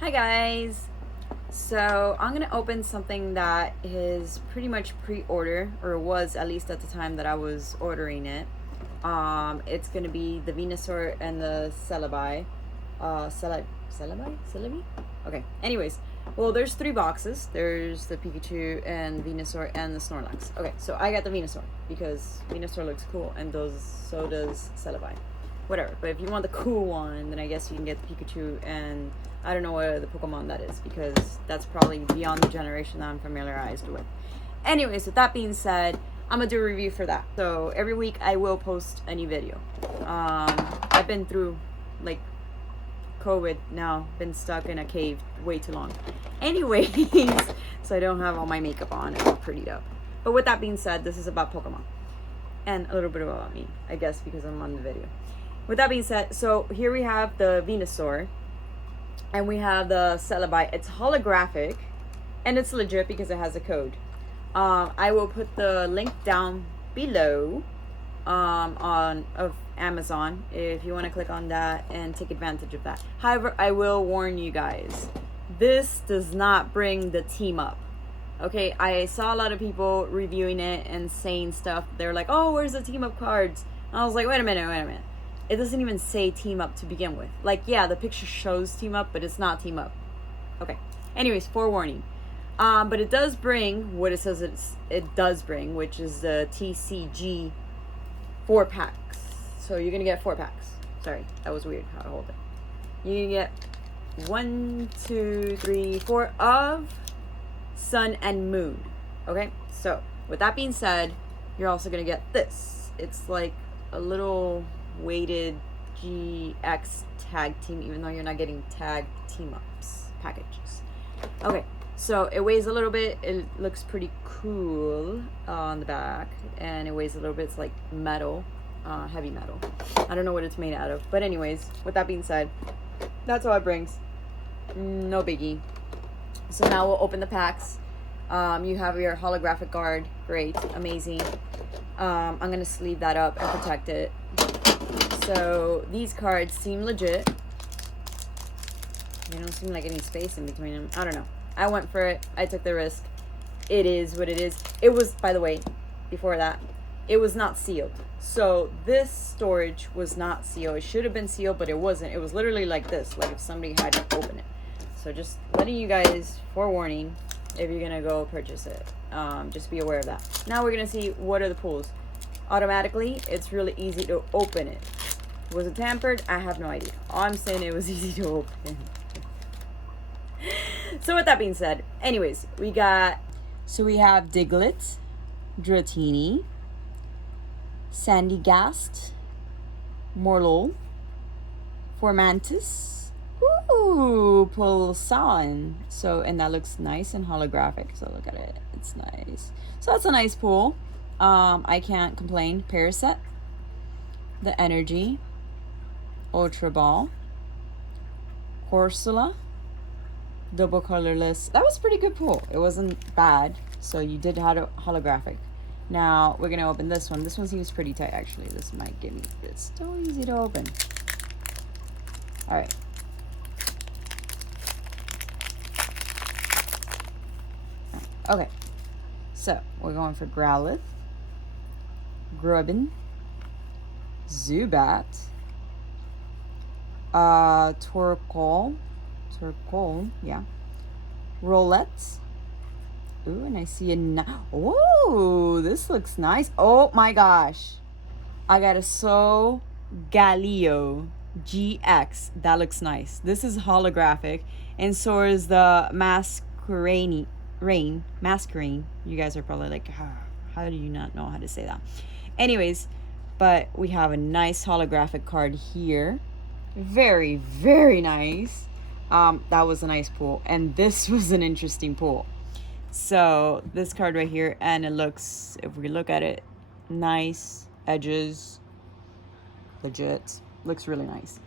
Hi guys! So I'm gonna open something that is pretty much pre-order, or was at least at the time that I was ordering it. It's gonna be the Venusaur and the Celebi. Celebi? Okay. Anyways, well, there's 3 boxes. There's the Pikachu and Venusaur and the Snorlax. Okay, so I got the Venusaur because Venusaur looks cool, and so does Celebi. Whatever. But if you want the cool one, then I guess you can get the Pikachu, and I don't know what the Pokemon that is because that's probably beyond the generation that I'm familiarized with. Anyways, with that being said, I'm gonna do a review for that. So every week I will post a new video. I've been through like COVID now, been stuck in a cave way too long. Anyways, so I don't have all my makeup on and all prettied up. But with that being said, this is about Pokemon and a little bit about me, I guess, because I'm on the video. With that being said, so here we have the Venusaur and we have the Celebi. It's holographic and it's legit because it has a code. I will put the link down below of Amazon if you want to click on that and take advantage of that. However, I will warn you guys, this does not bring the team up. Okay, I saw a lot of people reviewing it and saying stuff. They're like, oh, where's the team up cards? And I was like, wait a minute. It doesn't even say team up to begin with. Like, yeah, the picture shows team up, but it's not team up. Okay. Anyways, forewarning. But it does bring what it says it does bring, which is the TCG 4 packs. So you're gonna get 4 packs. Sorry, that was weird how to hold it. You get 1, 2, 3, 4 of Sun and Moon. Okay. So with that being said, you're also gonna get this. It's like a little weighted GX tag team, even though you're not getting tag team ups packages. Okay, so it weighs a little bit. It looks pretty cool on the back, and it weighs a little bit. It's like metal, heavy metal. I don't know what it's made out of, but anyways, with that being said, that's all it brings. No biggie. So now we'll open the packs. You have your holographic guard. Great, amazing. I'm gonna sleeve that up and protect it. So these cards seem legit. They don't seem like any space in between them. I don't know. I went for it. I took the risk. It is what it is. It was, by the way, before that, it was not sealed. So this storage was not sealed. It should have been sealed, but it wasn't. It was literally like this, like if somebody had to open it. So just letting you guys, forewarning, if you're gonna go purchase it, just be aware of that. Now we're gonna see what are the pulls. Automatically, it's really easy to open it. Was it tampered? I have no idea. All I'm saying, it was easy to open. So with that being said, anyways, we have Diglett, Dratini, Sandygast, Morlul, Formantis, Pulsan. So, and that looks nice and holographic. So look at it. It's nice. So that's a nice pull. I can't complain. Parasect, the Energy, Ultra Ball, Corsola, double colorless. That was a pretty good pull. It wasn't bad. So you did have a holographic. Now we're gonna open this one. This one seems pretty tight actually. This might give me. It's still easy to open. All right. Okay. So we're going for Growlithe, Grubbin, Zubat, Torkoal, yeah, Roulette. Ooh, and I see oh, this looks nice. Oh my gosh, I got a Galio-GX. That looks nice. This is holographic, and so is the Masquerain. You guys are probably like, how do you not know how to say that? Anyways, but we have a nice holographic card here. Very, very nice. That was a nice pull, and this was an interesting pull. So this card right here, and it looks, if we look at it, nice edges, legit, looks really nice.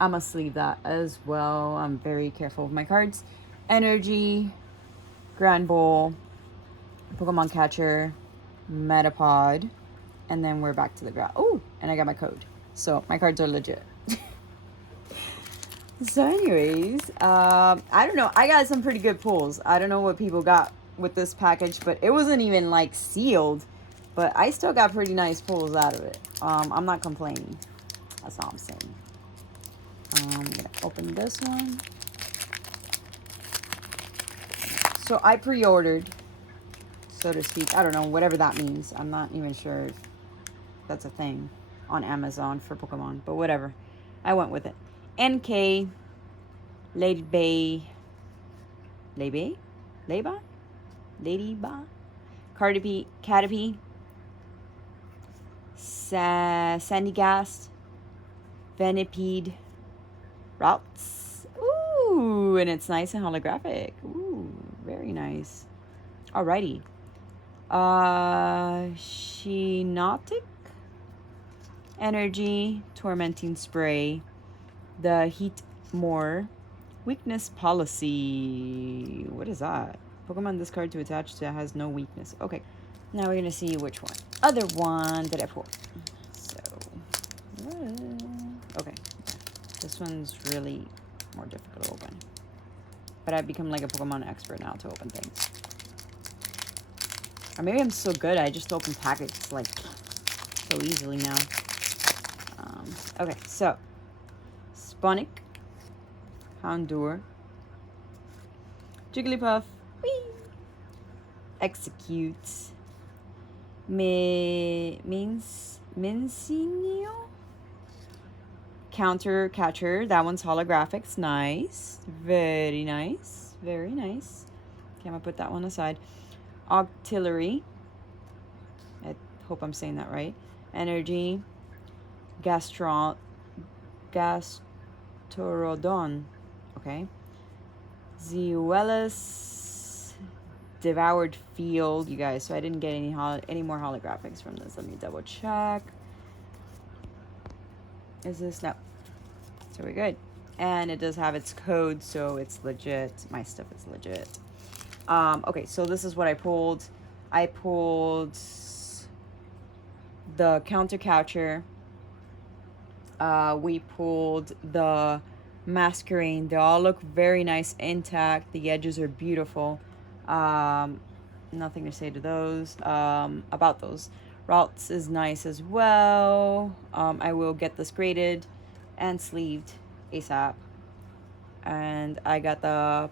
I'm gonna sleeve that as well. I'm very careful with my cards. Energy, Grand Bowl, Pokemon Catcher, Metapod, and then we're back to the ground. Oh, and I got my code. So my cards are legit. So anyways, I don't know. I got some pretty good pulls. I don't know what people got with this package, but it wasn't even like sealed. But I still got pretty nice pulls out of it. I'm not complaining. That's all I'm saying. I'm gonna open this one. So I pre-ordered, so to speak. I don't know, whatever that means. I'm not even sure if that's a thing on Amazon for Pokemon, but whatever. I went with it. NK, Lady Bay, Lady Ba, Caterpie, Sandygast, Venipede, Routes. Ooh, and it's nice and holographic. Ooh, very nice. Alrighty. Shinotic, Energy, Tormenting Spray, the Heat More, Weakness Policy. What is that? Pokemon discard to attach to has no weakness. Okay. Now we're gonna see which one. Other one that I pulled. So, okay. This one's really more difficult to open. But I've become like a Pokemon expert now to open things. Or maybe I'm so good I just open packets like so easily now. Okay, so Sponic, Houndour, Jigglypuff, whee! Execute, Mincineo, Counter Catcher. That one's holographics. Nice, very nice, very nice. Okay, I'm gonna put that one aside. Octillery. I hope I'm saying that right. Energy. Gastrodon. Okay. Zeuelis. Devoured Field. You guys, so I didn't get any more holographics from this. Let me double check. Is this? No. So we're good. And it does have its code, so it's legit. My stuff is legit. Okay, so this is what I pulled. I pulled the Counter Catcher. We pulled the Masquerain. They all look very nice, intact. The edges are beautiful. Nothing to say to those. About those. Routes is nice as well. I will get this graded and sleeved ASAP. And I got the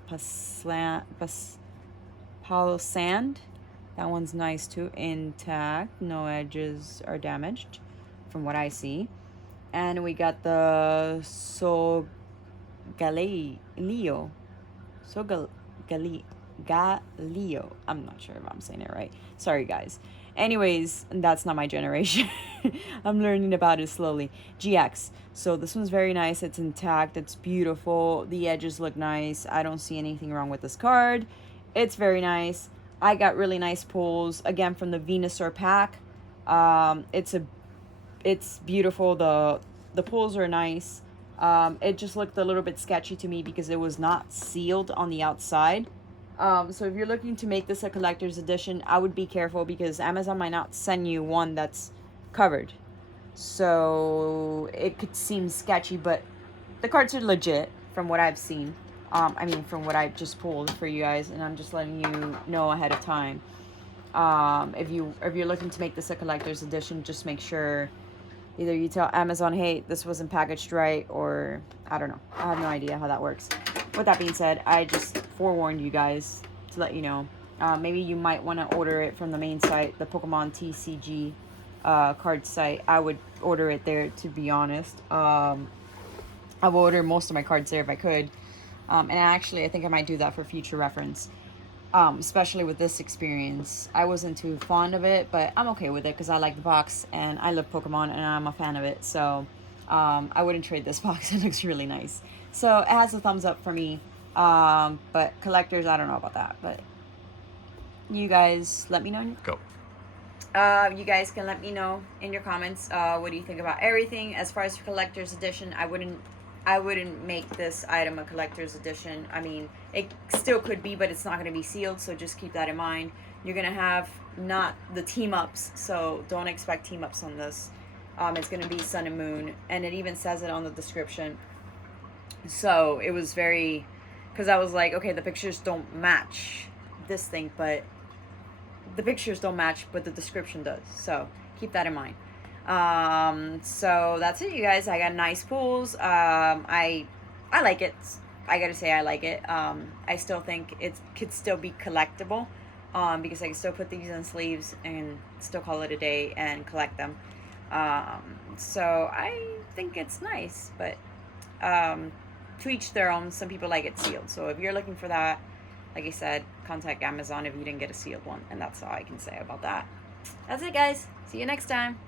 Palo Sand. That one's nice too, intact. No edges are damaged from what I see. And we got the Galio. I'm not sure if I'm saying it right. Sorry, guys. Anyways, that's not my generation. I'm learning about it slowly. GX. So this one's very nice. It's intact. It's beautiful. The edges look nice. I don't see anything wrong with this card. It's very nice. I got really nice pulls. Again, from the Venusaur pack. It's beautiful. The pulls are nice. It just looked a little bit sketchy to me because it was not sealed on the outside. So if you're looking to make this a collector's edition, I would be careful because Amazon might not send you one that's covered. So it could seem sketchy, but the cards are legit from what I've seen. I mean, from what I just pulled for you guys, and I'm just letting you know ahead of time. If you're looking to make this a collector's edition, just make sure either you tell Amazon, hey, this wasn't packaged right, or I don't know. I have no idea how that works. With that being said, I just forewarned you guys to let you know. Maybe you might want to order it from the main site, the Pokemon TCG card site. I would order it there, to be honest. I will order most of my cards there if I could. And actually, I think I might do that for future reference. Especially with this experience. I wasn't too fond of it, but I'm okay with it because I like the box and I love Pokemon and I'm a fan of it. So I wouldn't trade this box. It looks really nice. So it has a thumbs up for me. But collectors, I don't know about that. But you guys let me know. Go. You guys can let me know in your comments what do you think about everything. As far as collector's edition, I wouldn't make this item a collector's edition. I mean, it still could be, but it's not going to be sealed, so just keep that in mind. You're going to have not the team-ups, so don't expect team-ups on this. It's going to be Sun and Moon, and it even says it on the description. So it was very, because I was like, okay, the pictures don't match this thing, but the pictures don't match, but the description does. So keep that in mind. So that's it, you guys. I got nice pools. I like it. I gotta say I like it. I still think it could still be collectible, because I can still put these in sleeves and still call it a day and collect them. So I think it's nice, but to each their own. Some people like it sealed. So if you're looking for that, like I said, contact Amazon if you didn't get a sealed one, and that's all I can say about that. That's it, guys. See you next time.